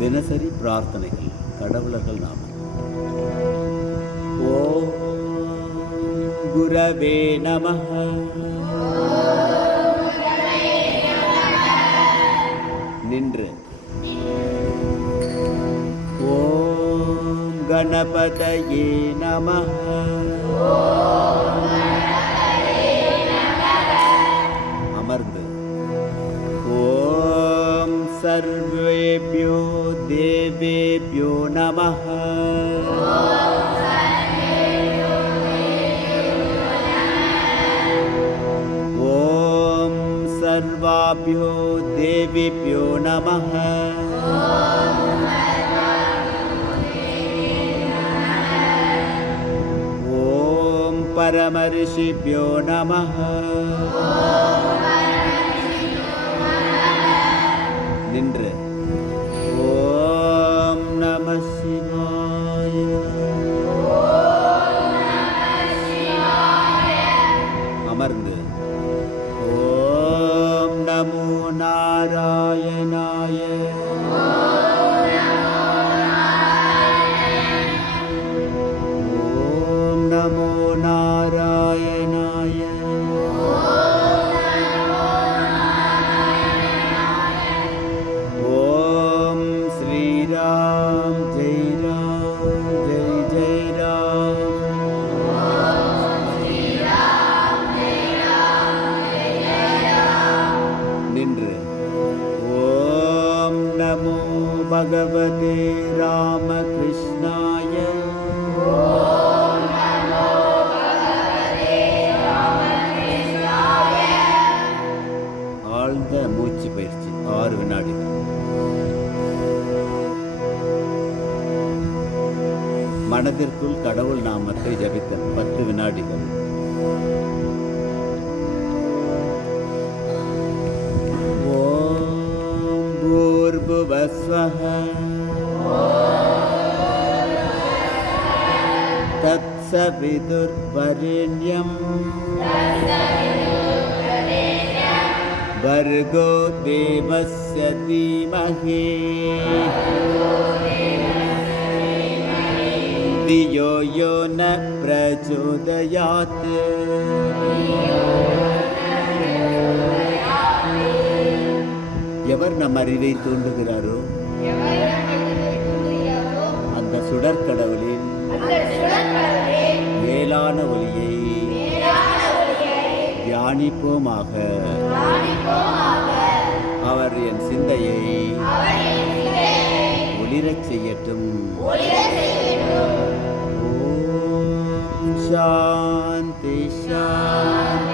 தினசரி பிரார்த்தனைகள் கடவுளர்கள் நாம. ஓம் குரவே நமஹ. நின்று. ஓம் கணபதயே நமஹ. அமர்ந்து. ஓம் சர்வேப்யோ தேவேப்யோ நமஹ. ஓம் சர்வாப்யோ தேவேப்யோ நமஹ. ஓம் பரமரிஷிப்யோ நமஹ. நின்று. ஓம் நம சிவாய. அமர்ந்து. ஓம் நமோ நாராயணாய. ஓம் நமோ நாராயணாய. ஓம் ஸ்ரீராம் ஜெய் ராம் ஜெய் ஜெய் ராம். நின்று. ஓம் நமோ பகவதே ராமகிருஷ்ணாய. ஆழ்ந்த மூச்சு பயிற்சி 6 வினாடிகள். மனதிற்குள் கடவுள் நாமத்தை ஜபித்த 10 வினாடிகள். ஓம் பூர்புவஸ்வஹ தத்சவிதுர்வரெண்யம் भर्गो देवस्य धीमहि धियो यो न प्रचोदयात्. எவர் நம் அறிவை தூண்டுகிறாரோ அந்த சுடற்கடவுளின் மேலான ஒளியை தியானிப்போமாக. அவர் என் சிந்தையை ஒளிரச் செய்யட்டும். ஓம் சாந்தி சாந்தி.